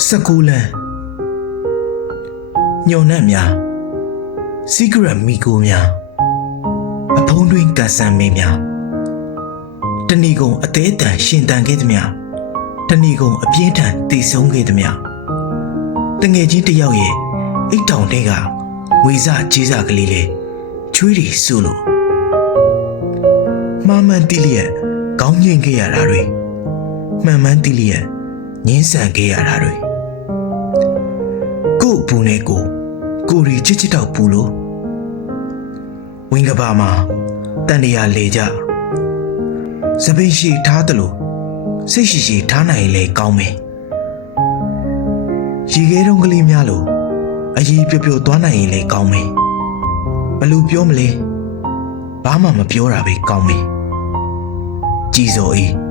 19လမ်းညုံနှံ့များ secret မိကိုများအဖုံးတွင်းကန်ဆန်းမင်းများတဏီကုံအသေးအတန်ရှင်တန်ခဲ့သည်များတဏီကုံအပြင်းထန်တည်ဆုံးခဲ့သည်များတငယ်ချင်းတစ်ယောက်ရဲ့အိတ်တောင်တဲ့ကဝေစကြီးစားကလေးလေးချွေးတွေဆူလို့မမှန်တိလျက်ခေါင်းငိမ့်ခဲ့ရတာတွေမှန်မှန်တိလျက်ငင်းဆန်ခဲ့ရတာတွေကို့ဘူးနဲ့ကိုရီချစ်ချစ်တော့ပူလို့ဝင်းကဘာမှာတန်တရာလေကြစပိန်ရှိထားတယ်လို့စိတ်ရှိထားနိုင်လေကောင်းမယ်ရေခဲတုံးကလေးများလို့အကြီးပြပြသွားနိုင်ရင်လေကောင်းမယ်ဘလို့ပြောမလဲဘာမှမပြောတာပဲကောင်းမယ်ကြည်စော်အေး